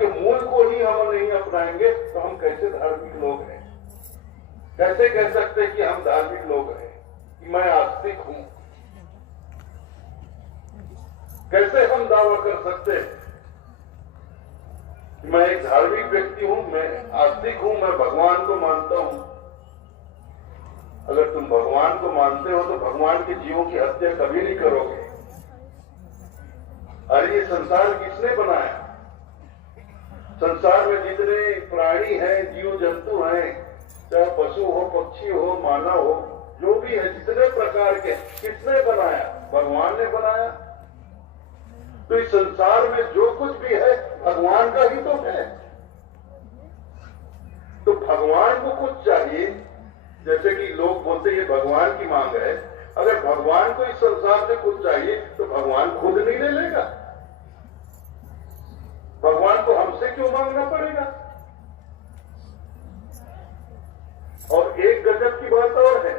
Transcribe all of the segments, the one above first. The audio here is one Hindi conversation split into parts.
के मूल को ही हम नहीं अपनाएंगे तो हम कैसे धार्मिक लोग हैं? कैसे कह सकते हैं कि हम धार्मिक लोग हैं, कि मैं आस्तिक हूं? कैसे हम दावा कर सकते हैं कि मैं एक धार्मिक व्यक्ति हूं, मैं आस्तिक हूं, मैं भगवान को मानता हूं? अगर तुम भगवान को मानते हो तो भगवान के जीवों की हत्या कभी नहीं करोगे। अरे ये संसार किसने बनाया? संसार में जितने प्राणी हैं, जीव जंतु हैं, चाहे पशु हो, पक्षी हो, मानव हो, जो भी है, जितने प्रकार के, किसने बनाया? भगवान ने बनाया। तो इस संसार में जो कुछ भी है भगवान का ही तो है। तो भगवान को कुछ चाहिए, जैसे कि लोग बोलते ये भगवान की मांग है। अगर भगवान को इस संसार से कुछ चाहिए तो भगवान खुद नहीं ले लेगा। भगवान को हमसे क्यों मांगना पड़ेगा? और एक गजब की बात और है,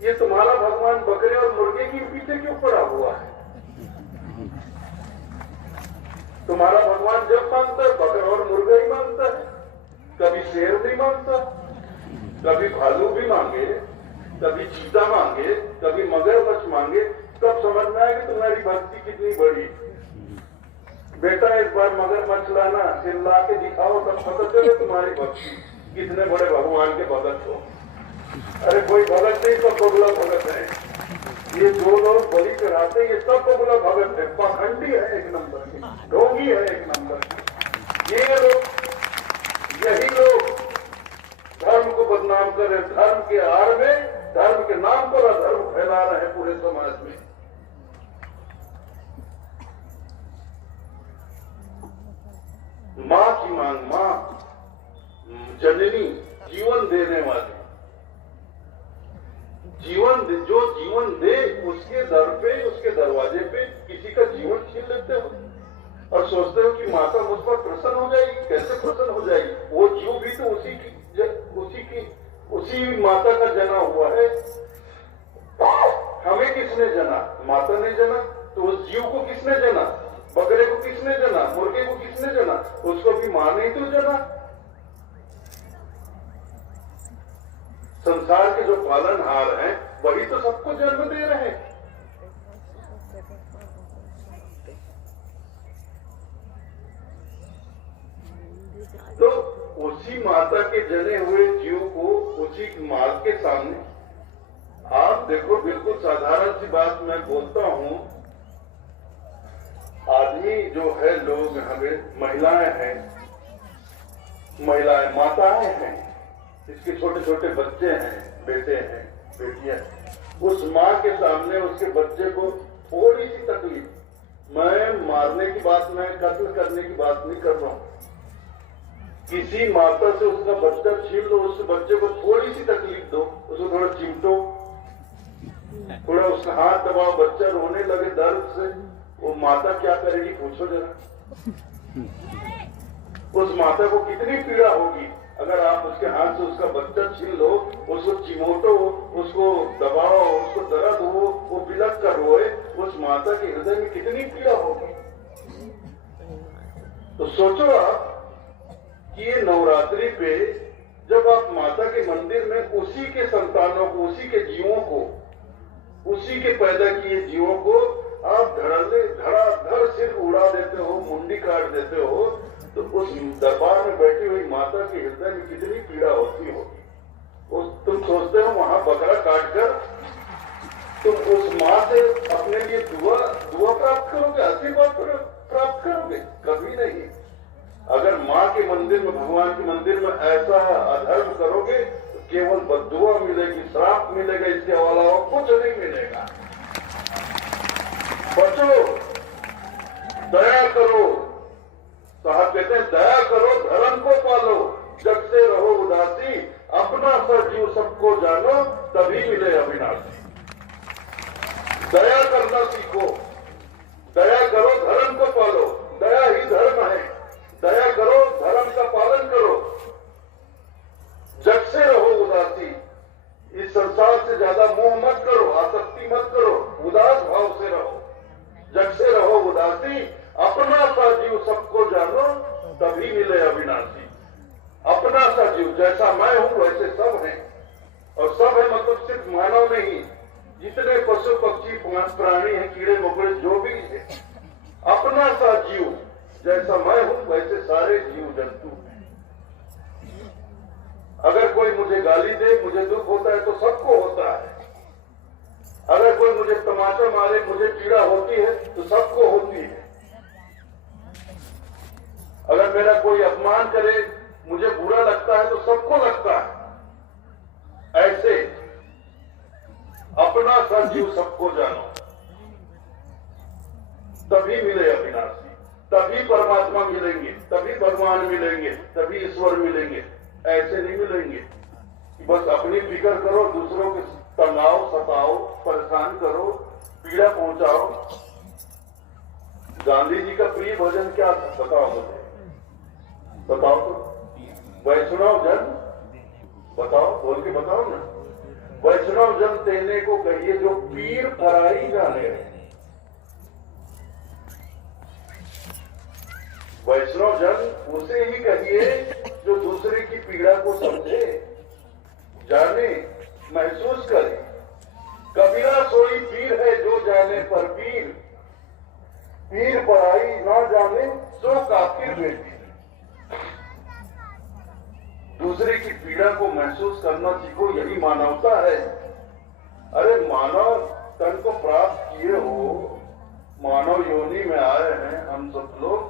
ये तुम्हारा भगवान बकरे और मुर्गे के पीछे क्यों पड़ा हुआ है? तुम्हारा भगवान जब मांगता है बकरा और मुर्गा ही मांगता है, कभी शेर नहीं मांगता, कभी भालू भी मांगे, कभी चीता मांगे, कभी मगरमच्छ मांगे। तब समझ में आएगी तुम्हारी भक्ति कितनी बड़ी। बेटा इस बार मगरमच्छ लाना, फिर ला के दिखाओ, तब पता चले तुम्हारी भक्ति कितने बड़े भगवान के भगत हो। अरे कोई भगत नहीं, सब बगुला भगत है। ये जो लोग बलि चढ़ाते हैं ये सब बगुला भगत है, पाखंडी है एक नंबर की, ढोंगी है एक नंबर की। ये लोग, यही लोग धर्म को बदनाम कर रहे, धर्म के आड़ में, धर्म के नाम पर अधर्म फैला रहे हैं पूरे समाज में। मां की मांग, मां जननी, जीवन देने वाली, जो जीवन दे उसके दर पे, उसके दरवाजे पे किसी का जीवन छीन लेते हो और सोचते हो कि माता मुझ पर प्रसन्न हो जाएगी। कैसे प्रसन्न हो जाएगी? वो जीव भी तो उसी माता का जना हुआ है। हमें किसने जना? माता ने जना। तो उस जीव को किसने जना? बकरे को किसने जना? मुर्गे को किसने जना? उसको भी मां ने तो जना। संसार के जो पालनहार हैं वही तो सबको जन्म दे रहे हैं। तो उसी माता के जने हुए जीव को उसी मां के सामने आप देखो, बिल्कुल साधारण सी बात मैं बोलता हूं। आदमी जो है, लोग हमें, महिलाएं हैं, महिलाएं माताएं हैं, इसके छोटे छोटे बच्चे हैं, बेटे हैं, बेटियां हैं। उस माँ के सामने उसके बच्चे को थोड़ी सी तकलीफ, मैं मारने की बात, मैं कत्ल करने की बात नहीं कर रहा हूं, किसी माता से उसका बच्चा छीन लो, उस बच्चे को थोड़ी सी तकलीफ दो, उसको थोड़ा चिमटो, थोड़ा उसका हाथ दबाओ, बच्चा रोने लगे दर्द से, वो माता क्या करेगी पूछो जरा। उस माता को कितनी पीड़ा होगी अगर आप उसके हाथ से उसका बच्चा छीन लो, उसको चिमोटो, उसको दबाओ, उसको दर्द हो, वो बिलक कर रोए, उस माता के हृदय में कितनी पीड़ा होगी। तो सोचो आप कि ये नवरात्रि पे जब आप माता के मंदिर में उसी के संतानों को, उसी के जीवों को, उसी के पैदा किए जीवों को आप धड़ाधड़ सिर उड़ा देते हो, मुंडी काट देते हो, तो उस दरबार में बैठी हुई माता के हृदय में कितनी पीड़ा होती होगी। तुम सोचते हो वहां बकरा काटकर तुम उस माँ से अपने लिए दुआ प्राप्त करोगे, आशीर्वाद प्राप्त करोगे? कभी नहीं। अगर माँ के मंदिर में, भगवान के मंदिर में ऐसा अधर्म करोगे तो केवल बद्दुआ मिलेगी, श्राप मिलेगा, इसके अलावा कुछ नहीं मिलेगा। बचो, दया करो। साहब कहते हैं दया करो, धर्म को पालो, जग से रहो उदासी, अपना सा जीव सबको जानो, तभी मिले अविनाशी। दया करना सीखो, दया करो, धर्म को पालो, दया ही धर्म है। दया करो, धर्म का पालन करो, जग से रहो उदासी। इस संसार से ज्यादा मोह मत करो, आसक्ति मत करो, उदास भाव से रहो, जग से रहो उदासी, अपना सा जीव सबको जानो तभी मिले अविनाशी। अपना सा जीव, जैसा मैं हूं वैसे सब हैं, और सब है मतलब सिर्फ मानव नहीं, जितने पशु पक्षी प्राणी हैं, कीड़े मकोड़े जो भी है, अपना सा जीव जैसा मैं हूं वैसे सारे जीव जंतु हैं। अगर कोई मुझे गाली दे, मुझे दुख होता है तो सबको होता है। अगर कोई मुझे तमाचा मारे, मुझे पीड़ा होती है तो सबको होती है। अगर मेरा कोई अपमान करे, मुझे बुरा लगता है तो सबको लगता है। ऐसे अपना सा जीव सबको जानो तभी मिले अविनाशी, तभी परमात्मा मिलेंगे, तभी भगवान मिलेंगे, तभी ईश्वर मिलेंगे। ऐसे नहीं मिलेंगे कि बस अपनी फिक्र करो, दूसरों के तनाव सताओ, परेशान करो, पीड़ा पहुंचाओ। गांधी जी का प्रिय भजन क्या था बताओ मुझे, बताओ तो। वैष्णव जन, बताओ, बोल के बताओ ना। वैष्णव जन तेने को कहिए जो पीर फराई जाने। वैष्णव जन उसे ही कहिए जो दूसरे की पीड़ा को समझे, जाने, महसूस करे। कबीरा सोई पीर है जो जाने पर पीर, पीर पराई ना जाने सो काफिर बेटी। दूसरे की पीड़ा को महसूस करना सीखो, यही मानवता है। अरे मानव तन को प्राप्त किए हो, मानव योनि में आए हैं हम सब लोग,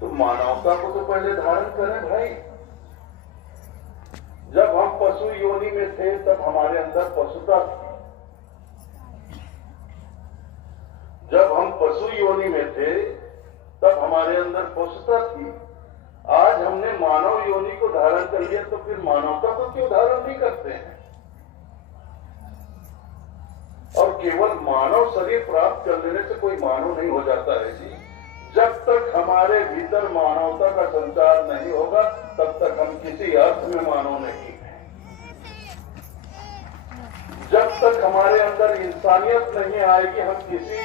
तो मानवता को तो पहले धारण करें भाई। जब हम पशु योनि में थे तब हमारे अंदर पशुता थी। जब हम पशु योनि में थे तब हमारे अंदर पशुता थी। आज हमने मानव योनि को धारण कर लिया तो फिर मानवता को क्यों धारण नहीं करते हैं? और केवल मानव शरीर प्राप्त कर लेने से कोई मानव नहीं हो जाता है जी। जब तक हमारे भीतर मानवता का संचार नहीं होगा तब तक हम किसी अर्थ में मानव नहीं हैं। जब तक हमारे अंदर इंसानियत नहीं आएगी हम किसी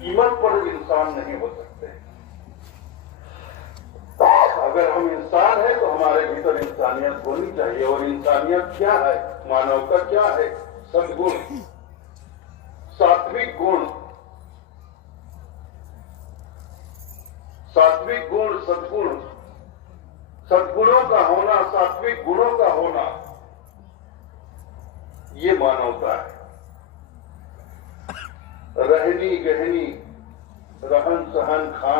कीमत पर इंसान नहीं हो सकते। अगर हम इंसान हैं तो हमारे भीतर इंसानियत होनी चाहिए। और इंसानियत क्या है, मानवता क्या है? सद्गुण, सात्विक गुण, सात्विक गुण, सद्गुण, सद्गुणों का होना, सात्विक गुणों का होना, ये मानवता है। रहनी गहनी, रहन सहन खान